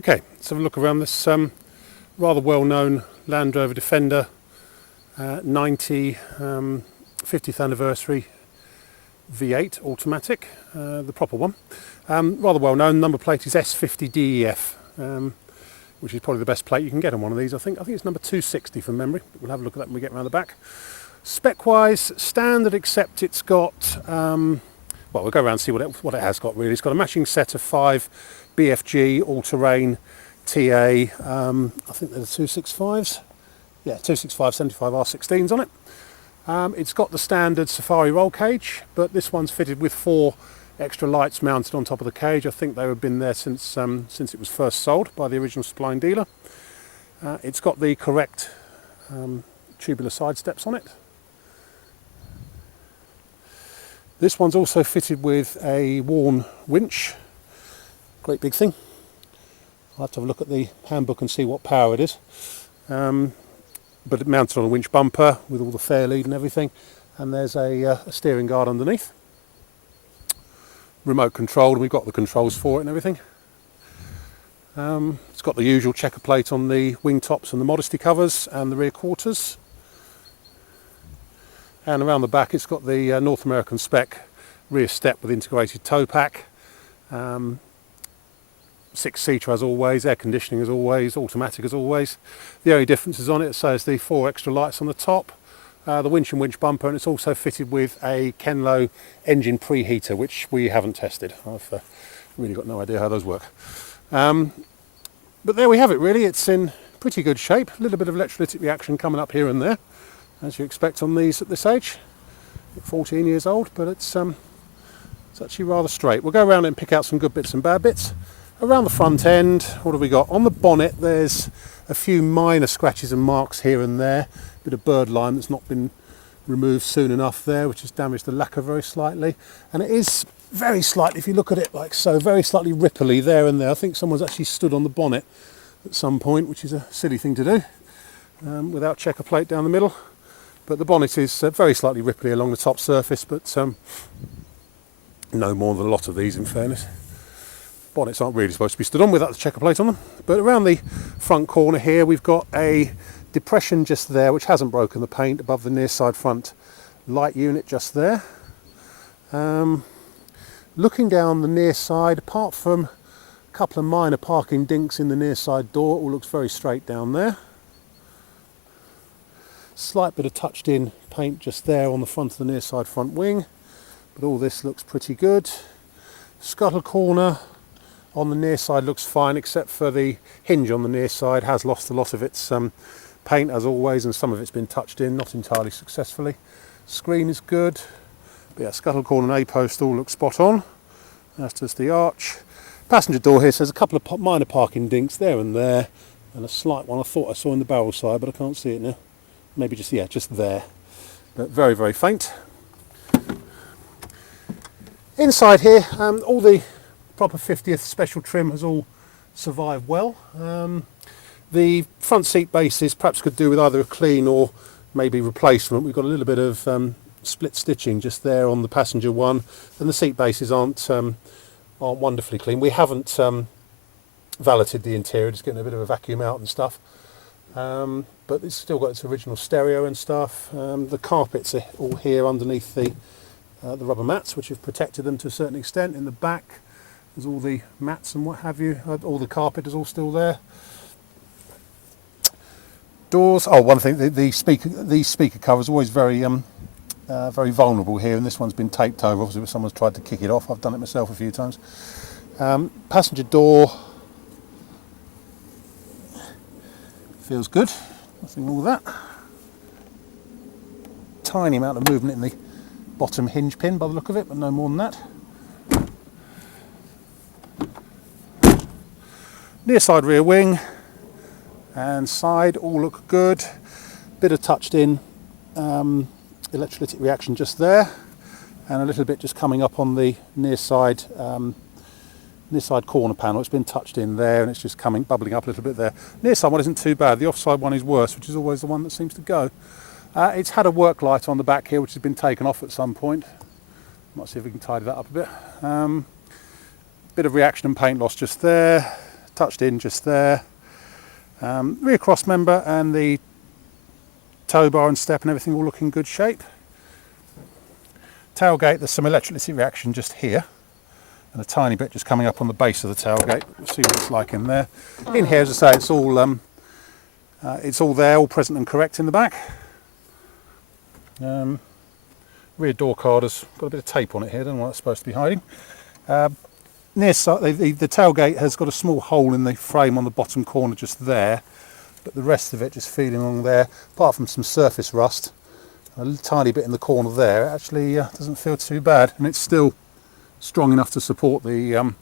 Okay, let's have a look around this rather well-known Land Rover Defender 90 50th anniversary V8 automatic, the proper one. Rather well-known, number plate is S50DEF, which is probably the best plate you can get on one of these. I think it's number 260 from memory. We'll have a look at that when we get around the back. Spec-wise, standard, except it's got, well, we'll go around and see what it has got really. It's got a matching set of 5 BFG all-terrain TA, I think they're the 265s. Yeah, 265 75 R16s on it. It's got the standard Safari roll cage, but this one's fitted with 4 extra lights mounted on top of the cage. I think they have been there since it was first sold by the original supplying dealer. It's got the correct tubular side steps on it. This one's also fitted with a worn winch. Great big thing. I'll have to have a look at the handbook and see what power it is. But it mounted on a winch bumper with all the fair lead and everything. And there's a steering guard underneath. Remote controlled, and we've got the controls for it and everything. It's got the usual checker plate on the wing tops and the modesty covers and the rear quarters. And around the back it's got the North American spec rear step with integrated tow pack. 6-seater as always, air conditioning as always, automatic as always. The only differences on it, so is the 4 extra lights on the top, the winch and winch bumper, and it's also fitted with a Kenlo engine preheater, which we haven't tested. I've really got no idea how those work. But there we have it really. It's in pretty good shape. A little bit of electrolytic reaction coming up here and there, as you expect on these at this age. 14 years old, but it's actually rather straight. We'll go around and pick out some good bits and bad bits. Around the front end, what have we got? On the bonnet there's a few minor scratches and marks here and there. A bit of bird lime that's not been removed soon enough there, which has damaged the lacquer very slightly. And it is very slightly, if you look at it like so, very slightly ripply there and there. I think someone's actually stood on the bonnet at some point, which is a silly thing to do, without checker plate down the middle. But the bonnet is very slightly ripply along the top surface, but no more than a lot of these in fairness. Bonnets aren't really supposed to be stood on without the checker plate on them. But around the front corner here we've got a depression just there which hasn't broken the paint above the near side front light unit just there. Looking down the near side, apart from a couple of minor parking dinks in the near side door, it all looks very straight down there. Slight bit of touched in paint just there on the front of the near side front wing, but all this looks pretty good. Scuttle corner on the near side looks fine, except for the hinge on the near side has lost a lot of its paint as always, and some of it's been touched in, not entirely successfully. Screen is good, but yeah, scuttle corner and A-post all look spot on, as does the arch. Passenger door here says a couple of minor parking dinks there and there, and a slight one I thought I saw in the barrel side, but I can't see it now. Maybe just, yeah, just there, but very, very faint. Inside here, all the proper 50th special trim has all survived well. The front seat bases perhaps could do with either a clean or maybe replacement. We've got a little bit of split stitching just there on the passenger one, and the seat bases aren't wonderfully clean. We haven't valeted the interior, just getting a bit of a vacuum out and stuff. But it's still got its original stereo and stuff. The carpets are all here underneath the rubber mats, which have protected them to a certain extent. In the back there's all the mats and what have you, all the carpet is all still there. Doors, oh, one thing, the speaker cover is always very very vulnerable here, and this one's been taped over, obviously someone's tried to kick it off. I've done it myself a few times. Passenger door feels good, nothing wrong with that. Tiny amount of movement in the bottom hinge pin by the look of it, but no more than that. Near side rear wing and side all look good. Bit of touched in electrolytic reaction just there, and a little bit just coming up on the near side corner panel. It's been touched in there, and it's just bubbling up a little bit there. Near side one isn't too bad. The offside one is worse, which is always the one that seems to go. It's had a work light on the back here, which has been taken off at some point. Might see if we can tidy that up a bit. Bit of reaction and paint loss just there. touched in just there. Rear cross member and the tow bar and step and everything all look in good shape. Tailgate, there's some electrolytic reaction just here and a tiny bit just coming up on the base of the tailgate. We'll see what it's like in there. In here, as I say, it's all there, all present and correct in the back. Rear door card has got a bit of tape on it here, I don't know what it's supposed to be hiding. Near side, the tailgate has got a small hole in the frame on the bottom corner just there, but the rest of it just feeling along there, apart from some surface rust, a little tiny bit in the corner there, it actually doesn't feel too bad, and it's still strong enough to support the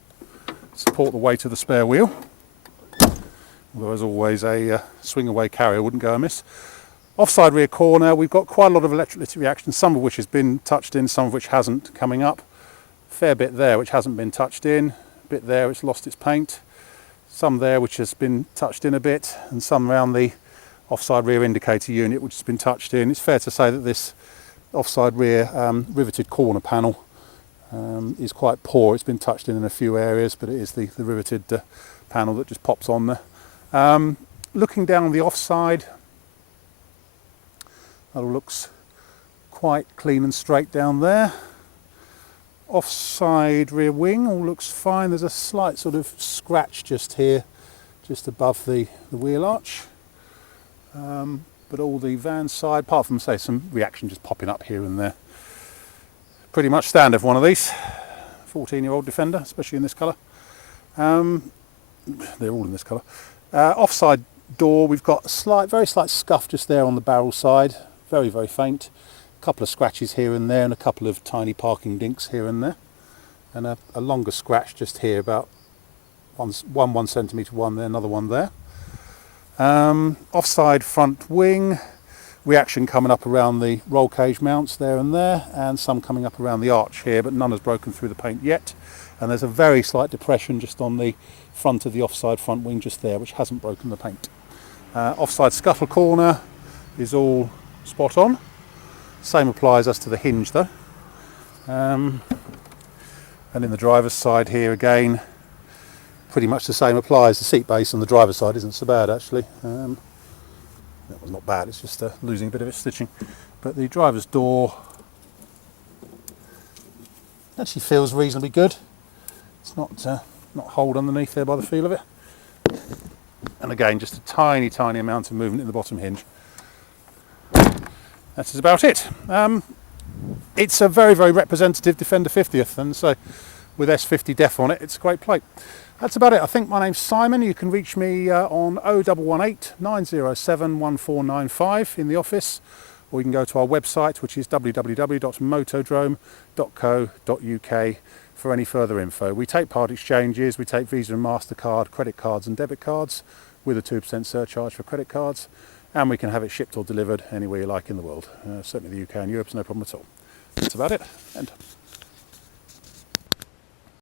weight of the spare wheel. Although as always a swing away carrier wouldn't go amiss. Offside rear corner, we've got quite a lot of electrolytic reaction, some of which has been touched in, some of which hasn't, coming up. Fair bit there which hasn't been touched in, a bit there which lost its paint, some there which has been touched in a bit, and some around the offside rear indicator unit which has been touched in. It's fair to say that this offside rear riveted corner panel is quite poor. It's been touched in a few areas, but it is the riveted panel that just pops on there. Looking down the offside, that all looks quite clean and straight down there. Offside rear wing all looks fine. There's a slight sort of scratch just here, just above the wheel arch. But all the van side, apart from say some reaction just popping up here and there. Pretty much standard for one of these. 14-year-old Defender, especially in this colour. They're all in this colour. Offside door, we've got a very slight scuff just there on the barrel side. Very, very faint. A couple of scratches here and there and a couple of tiny parking dinks here and there. And a longer scratch just here, about 1 centimetre one there, another one there. Offside front wing, reaction coming up around the roll cage mounts there and some coming up around the arch here, but none has broken through the paint yet. And there's a very slight depression just on the front of the offside front wing just there, which hasn't broken the paint. Offside scuttle corner is all spot on. Same applies as to the hinge though. And in the driver's side here again, pretty much the same applies. The seat base on the driver's side isn't so bad actually. That was not bad, it's just losing a bit of its stitching. But the driver's door actually feels reasonably good. It's not holed underneath there by the feel of it. And again, just a tiny, tiny amount of movement in the bottom hinge. That is about it. It's a very, very representative Defender 50th, and so with S50 def on it, it's a great plate. That's about it. I think my name's Simon. You can reach me on 0118 907 1495 in the office, or you can go to our website, which is www.motodrome.co.uk for any further info. We take part exchanges, we take Visa and MasterCard, credit cards and debit cards with a 2% surcharge for credit cards, and we can have it shipped or delivered anywhere you like in the world. Certainly the UK and Europe's no problem at all. That's about it. End.